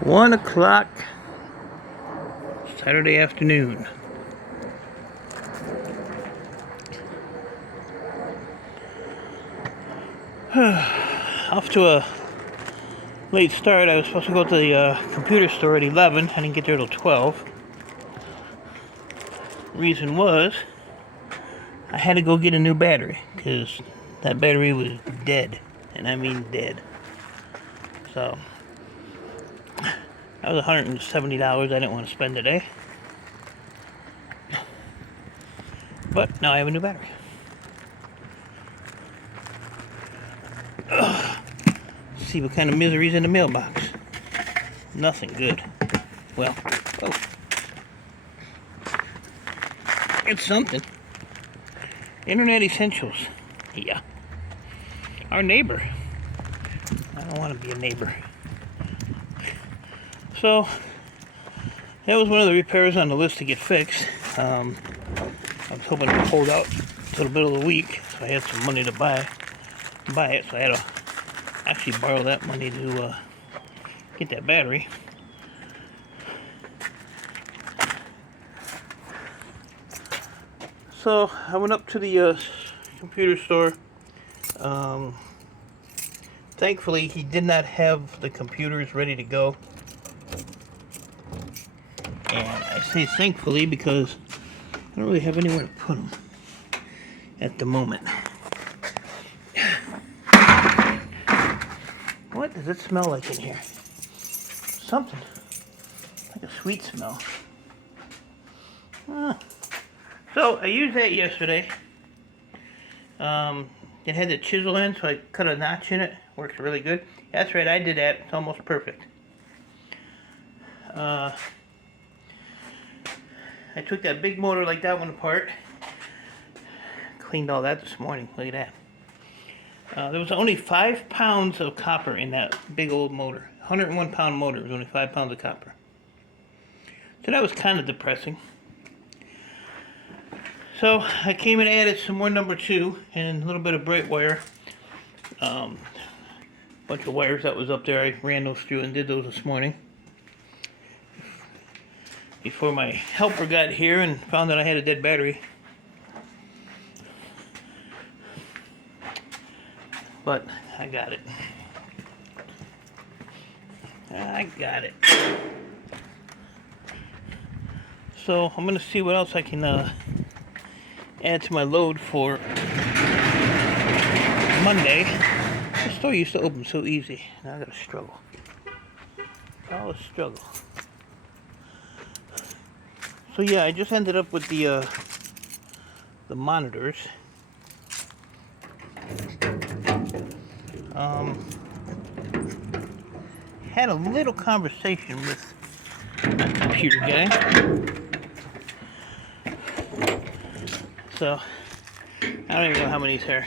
1 o'clock Saturday afternoon. Off to a late start. I was supposed to go to the computer store at 11. I didn't get there till 12. Reason was I had to go get a new battery because that battery was dead, and I mean dead. So that was $170 I didn't want to spend today. But now I have a new battery. Let's see what kind of misery's in the mailbox. Nothing good. Well, it's something. Internet Essentials. Yeah. Our neighbor. I don't want to be a neighbor. So, that was one of the repairs on the list to get fixed. I was hoping to hold out till the middle of the week, so I had some money to buy it. So I had to actually borrow that money to get that battery. So I went up to the computer store. Thankfully, he did not have the computers ready to go. And I say thankfully because I don't really have anywhere to put them at the moment. What does it smell like in here? Something like a sweet smell. So I used that yesterday. It had the chisel in, so I cut a notch in it. Works really good. That's right, I did that. It's almost perfect. I took that big motor like that one apart. Cleaned all that this morning. Look at that. There was only 5 pounds of copper in that big old motor. 101 pound motor. It was only 5 pounds of copper. So that was kind of depressing. So I came and added some more number 2 and a little bit of bright wire. Bunch of wires that was up there. I ran those through and did those this morning before my helper got here and found that I had a dead battery. But I got it. So I'm gonna see what else I can add to my load for Monday. The store used to open so easy. Now I gotta struggle. All a struggle. So yeah, I just ended up with the monitors. Had a little conversation with my computer guy. So I don't even know how many's here.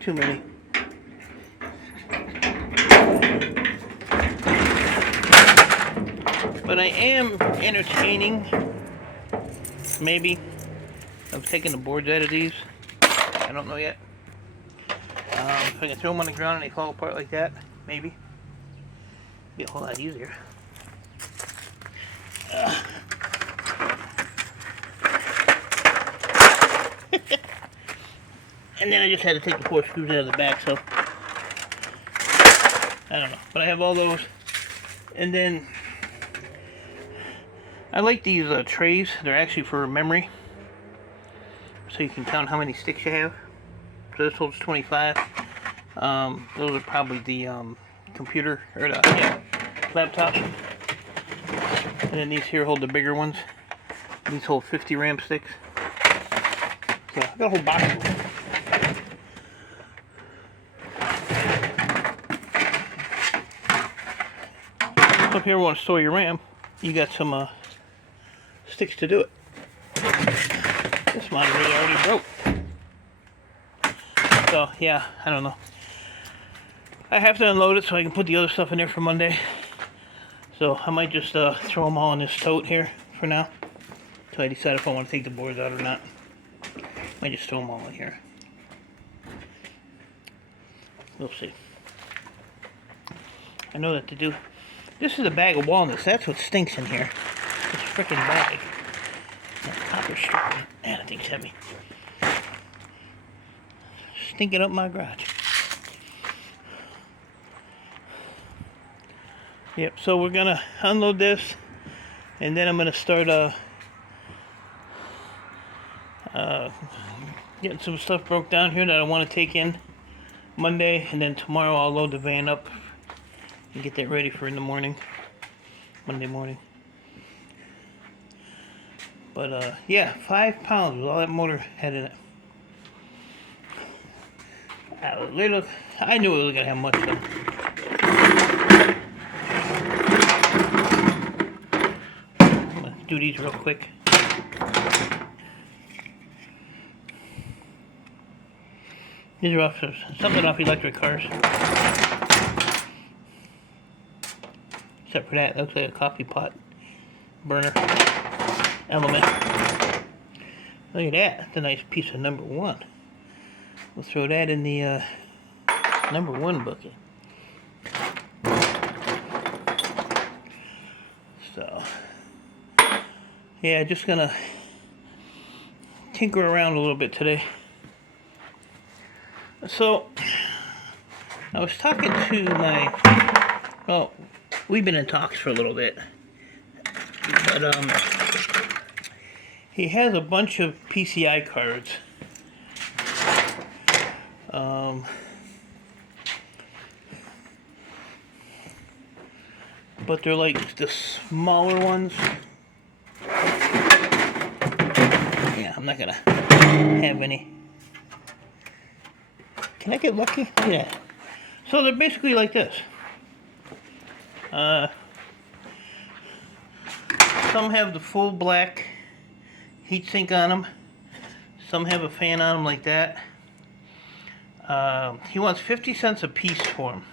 Too many. But I am entertaining, maybe, of taking the boards out of these. I don't know yet. If I can throw them on the ground and they fall apart like that, maybe. Be a whole lot easier. And then I just had to take the 4 screws out of the back, so I don't know. But I have all those. And then I like these trays. They're actually for memory, so you can count how many sticks you have. So this holds 25. Those are probably the computer or the laptop. And then these here hold the bigger ones. These hold 50 RAM sticks. So I got a whole box of them. So if you ever want to store your RAM, you got some sticks to do it. This monitor is already broke. So yeah, I don't know. I have to unload it so I can put the other stuff in there for Monday. So I might just throw them all in this tote here for now, until I decide if I want to take the boards out or not. I might just throw them all in here. We'll see. I know that to do This is a bag of walnuts. That's what stinks in here. This frickin' bag. That copper strip. Man, that thing's heavy. Stinking up my garage. Yep, so we're gonna unload this, and then I'm gonna start getting some stuff broke down here that I want to take in Monday, and then tomorrow I'll load the van up and get that ready for in the morning, Monday morning. But yeah, 5 pounds was all that motor had in it. I knew it was gonna have much though. I'm gonna do these real quick. These are something off electric cars. Except for that, it looks like a coffee pot burner element. Look at that, that's a nice piece of number 1. We'll throw that in the number 1 bucket. So, yeah, just gonna tinker around a little bit today. So, I was talking to well, we've been in talks for a little bit, but he has a bunch of PCI cards. But they're like the smaller ones. Yeah, I'm not gonna have any. Can I get lucky? Yeah. So they're basically like this. Some have the full black heatsink on them. Some have a fan on them like that. He wants 50 cents a piece for them.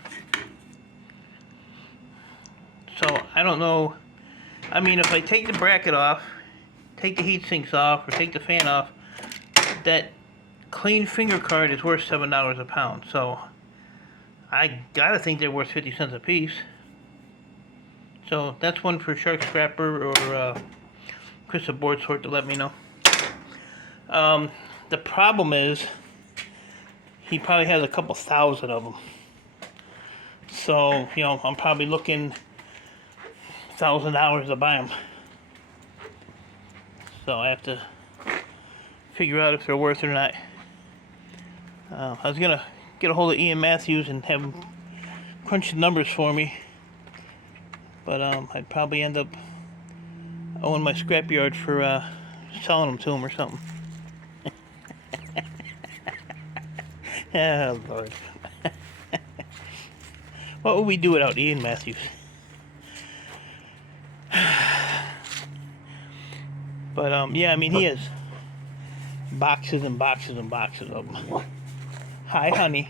So I don't know. I mean, if I take the bracket off, take the heat sinks off, or take the fan off, that clean finger card is worth $7 a pound. So I gotta think they're worth 50 cents a piece. So that's one for Shark Scrapper or Chris at Board Sort to let me know. The problem is he probably has a couple thousand of them. So, you know, I'm probably looking $1,000 to buy them. So I have to figure out if they're worth it or not. I was gonna get a hold of Ian Matthews and have him crunch the numbers for me, but I'd probably end up owing my scrapyard for selling them to him or something. Oh Lord. What would we do without Ian Matthews? But yeah, I mean, he has boxes and boxes and boxes of them. Hi, honey.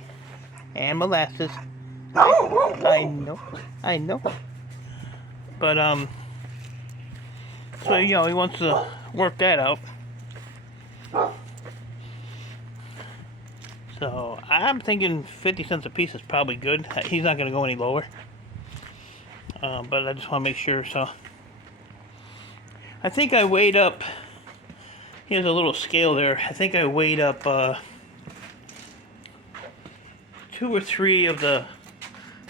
And molasses. I know. But so you know, he wants to work that out. So I'm thinking 50 cents a piece is probably good. He's not going to go any lower. But I just want to make sure. So I think I weighed up. He has a little scale there. I think I weighed up 2 or 3 of the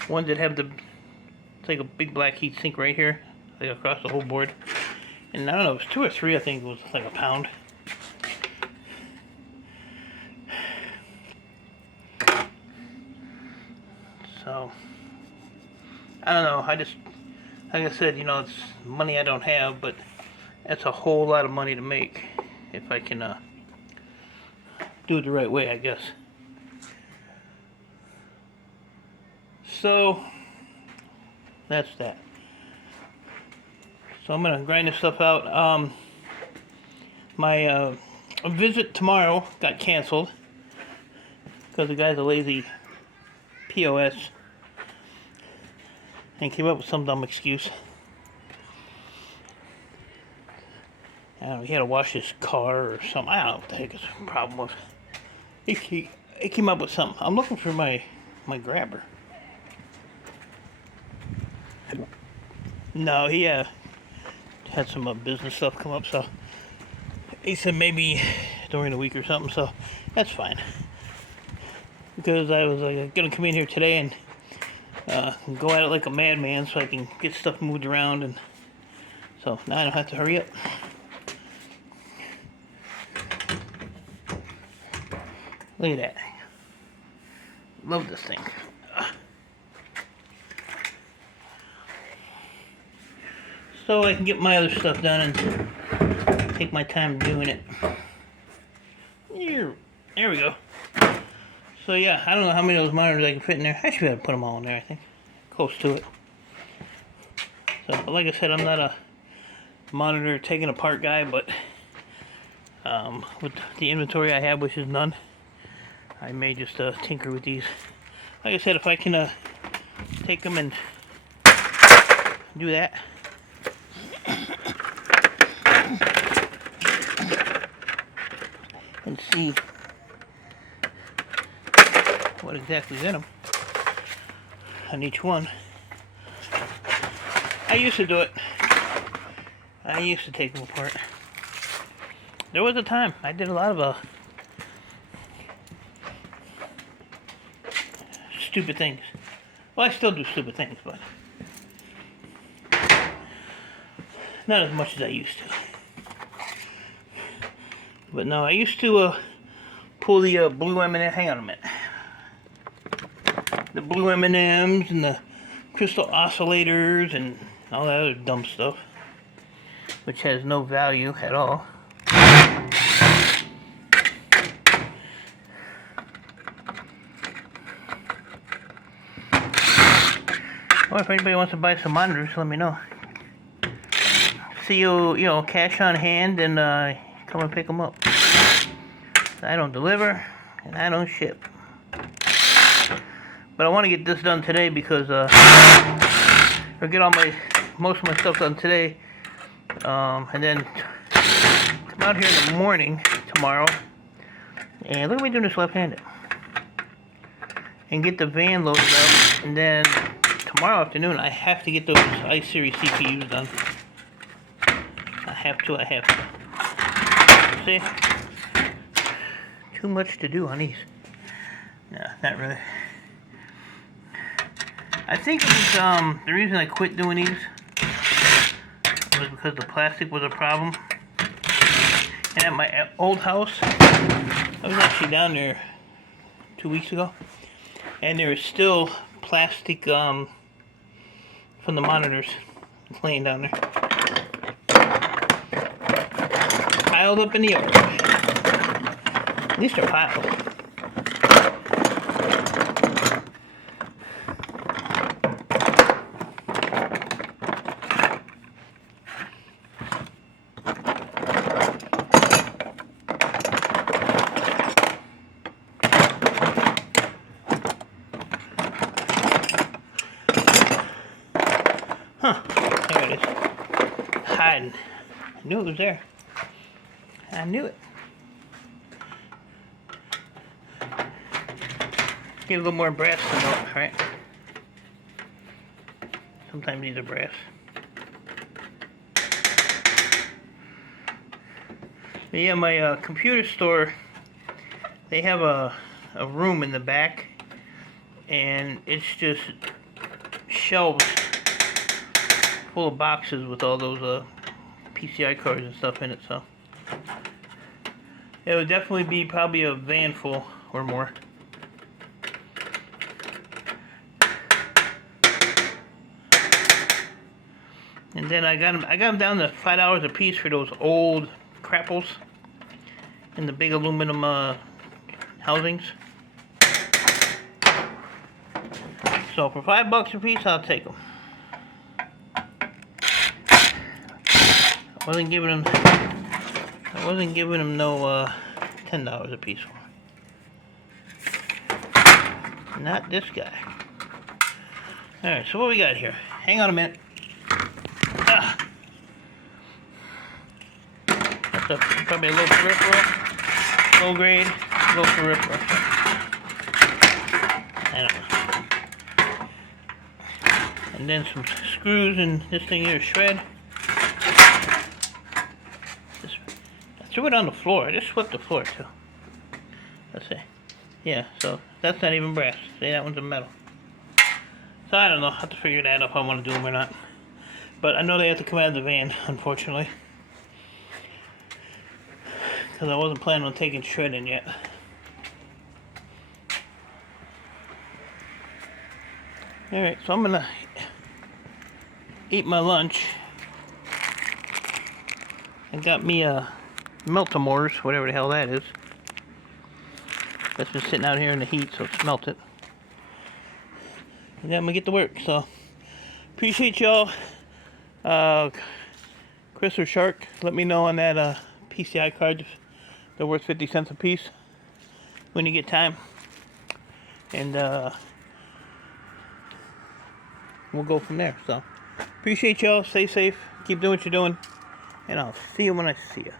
ones that have the, it's like a big black heat sink right here, like across the whole board. And I don't know, it was 2 or 3. I think it was like a pound. So I don't know. I just, like I said, you know, it's money I don't have, but that's a whole lot of money to make if I can do it the right way, I guess. So that's that. So I'm gonna grind this stuff out. My visit tomorrow got canceled because the guy's a lazy POS and came up with some dumb excuse. I don't know, he had to wash his car or something. I don't know what the heck his problem was. He came up with something. I'm looking for my grabber. No, he had some business stuff come up, so he said maybe during the week or something, so that's fine. Because I was gonna come in here today and go at it like a madman so I can get stuff moved around, and so now I don't have to hurry up. Look at that. Love this thing. So I can get my other stuff done and take my time doing it. Here, there we go. So yeah, I don't know how many of those monitors I can fit in there. I should be able to put them all in there, I think. Close to it. So, but like I said, I'm not a monitor taking apart guy, but with the inventory I have, which is none, I may just tinker with these. Like I said, if I can take them and do that. And see what exactly is in them on each one. I used to do it. I used to take them apart. There was a time I did a lot of stupid things. Well, I still do stupid things, but not as much as I used to. But no, I used to pull the blue M&M. Hang on a minute. The blue M&Ms and the crystal oscillators and all that other dumb stuff, which has no value at all. Well, if anybody wants to buy some monitors, let me know. See you, cash on hand, and come and pick them up. I don't deliver, and I don't ship. But I want to get this done today because I'll get most of my stuff done today, and then come out here in the morning tomorrow. And look at me doing this left-handed. And get the van loaded up, and then tomorrow afternoon I have to get those iSeries CPUs done. I have to. See? Too much to do on these. No, not really. I think it was, the reason I quit doing these was because the plastic was a problem. And at my old house, I was actually down there 2 weeks ago, and there is still plastic from the monitors laying down there, piled up in the yard. At least they're piled. Huh, there it is. Hiding. I knew it was there. I knew it. Get a little more brass to know, right? Sometimes these are brass. But yeah, my computer store, they have a room in the back, and it's just shelves full of boxes with all those PCI cards and stuff in it, so it would definitely be probably a van full or more. And then I got them down to $5 a piece for those old crapples in the big aluminum housings. So for $5 a piece, I'll take them. I wasn't giving them no $10 a piece for. Not this guy. All right, so what we got here? Hang on a minute. That's probably a low peripheral, low grade, low peripheral. I don't know. And then some screws and this thing here, shred. I threw it on the floor. I just swept the floor too. Let's see. Yeah, so that's not even brass. See, that one's a metal. So I don't know. I'll have to figure that out if I want to do them or not. But I know they have to come out of the van, unfortunately. Because I wasn't planning on taking shredding yet. Alright, so I'm going to eat my lunch. I got me a Meltamors, whatever the hell that is. That's been sitting out here in the heat, so it's melted. And then I'm going to get to work, so appreciate y'all. Chris or Shark, let me know on that PCI card. They're worth 50 cents a piece when you get time. And we'll go from there. So appreciate y'all. Stay safe. Keep doing what you're doing. And I'll see you when I see you.